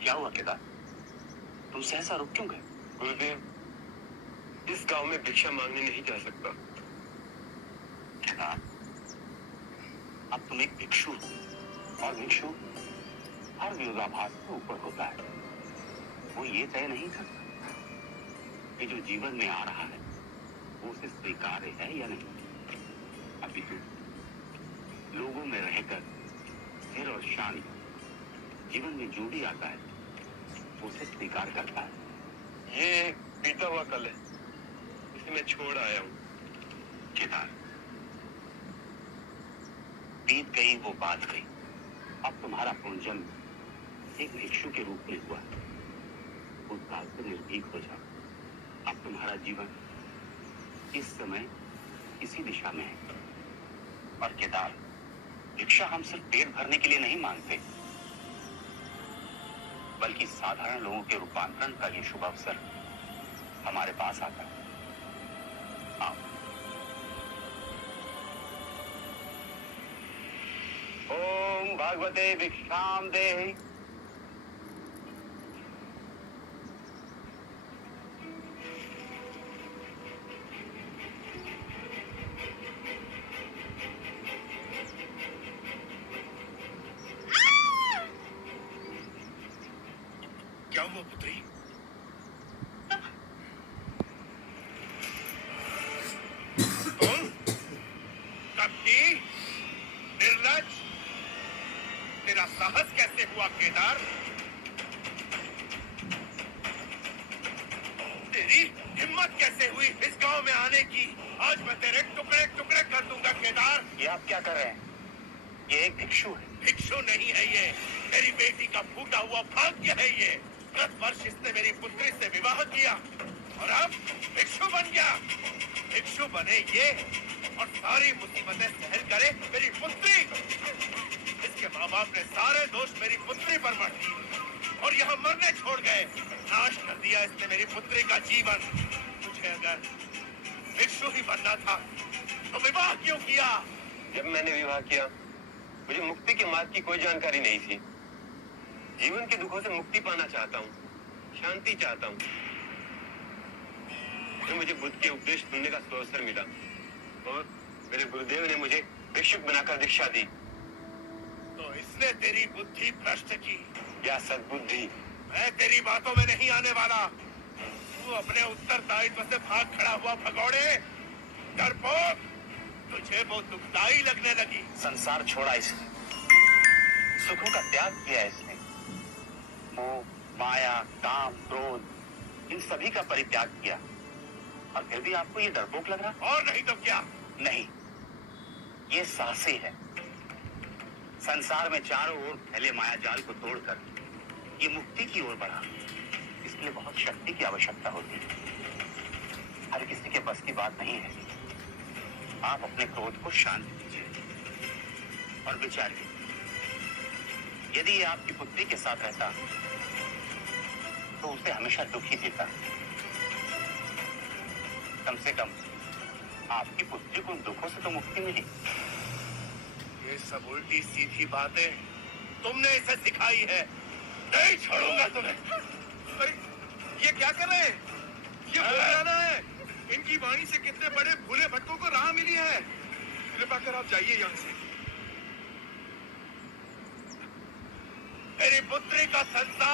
क्या हुआ केदार? तुम सहसा रुक क्यों गए? गुरुदेव, इस गांव में भिक्षा मांगने नहीं जा सकता। केदार, अब तुम एक भिक्षु हो और भिक्षु हर विरोधाभास के ऊपर होता है। वो ये तय नहीं करता कि जो जीवन में आ रहा है वो उसे स्वीकार्य है या नहीं। अभी तो लोगों में रहकर स्थिर और शांत जीवन में जो भी आता है उसे स्वीकार करता है। ये बीता हुआ कल है, इसे मैं छोड़ आया हूँ। केदार, बीत गई वो बात गई। अब तुम्हारा पुनर्जन्म एक भिक्षु के रूप में हुआ। भूतकाल से निर्भीक हो जाओ। अब तुम्हारा जीवन इस समय इसी दिशा में है। और केदार, भिक्षा हम सिर्फ पेट भरने के लिए नहीं मांगते, बल्कि साधारण लोगों के रूपांतरण का ये शुभ अवसर हमारे पास आता है। आओ। ओम भगवते भिक्षाम देहि। क्या हुआ पुत्री? तुम कपटी, निर्लज्ज, तेरा साहस कैसे हुआ केदार? तेरी हिम्मत कैसे हुई इस गांव में आने की? आज मैं तेरे टुकड़े टुकड़े कर दूंगा केदार। ये आप क्या कर रहे हैं? ये एक भिक्षु है। भिक्षु नहीं है ये, तेरी बेटी का फूटा हुआ भाग्य है ये। गत वर्ष इसने मेरी पुत्री से विवाह किया और अब भिक्षु बन गया। भिक्षु बने ये और सारी मुसीबतें सहन करे मेरी पुत्री। इसके माँ बाप ने सारे दोष मेरी पुत्री पर मढ़ दिए और यहाँ मरने छोड़ गए। नाश कर दिया इसने मेरी पुत्री का जीवन। मुझे अगर भिक्षु ही बनना था तो विवाह क्यों किया? जब मैंने विवाह किया मुझे मुक्ति के मार्ग की कोई जानकारी नहीं थी। जीवन के दुखों से मुक्ति पाना चाहता हूँ, शांति चाहता हूँ। फिर मुझे बुद्ध के उपदेश सुनने का अवसर मिला और मेरे गुरुदेव ने मुझे भिक्षुक बनाकर दीक्षा दी। तो इसने तेरी बुद्धि भ्रष्ट की या सद्बुद्धि? मैं तेरी बातों में नहीं आने वाला। तू अपने उत्तरदायित्व से भाग खड़ा हुआ भगौड़े, डरपोक। तुझे वो दुखदाई लगने लगी। संसार छोड़ा इसने, सुखों का त्याग किया इसने। मोह, माया, काम, क्रोध, इन सभी का परित्याग किया और फिर भी आपको ये डरपोक लग रहा? और नहीं तो क्या? नहीं, ये साहसी है। संसार में चारों ओर फैले माया जाल को तोड़कर ये मुक्ति की ओर बढ़ा। इसलिए बहुत शक्ति की आवश्यकता होती है। हर किसी के बस की बात नहीं है। आप अपने क्रोध को शांत कीजिए और विचारिए, यदि ये आपकी पुत्री के साथ रहता तो उसे हमेशा दुखी देता। कम से कम आपकी पुत्री को दुखों से तो मुक्ति मिली। ये सब उल्टी सीधी बातें तुमने इसे सिखाई है। नहीं छोड़ूंगा तुम्हें। अरे ये क्या कर रहे हैं? ये बोल जाना है। इनकी वाणी से कितने बड़े भूले भटकों को राह मिली है। कृपा कर आप जाइए यहाँ से। मेरी पुत्री का संसार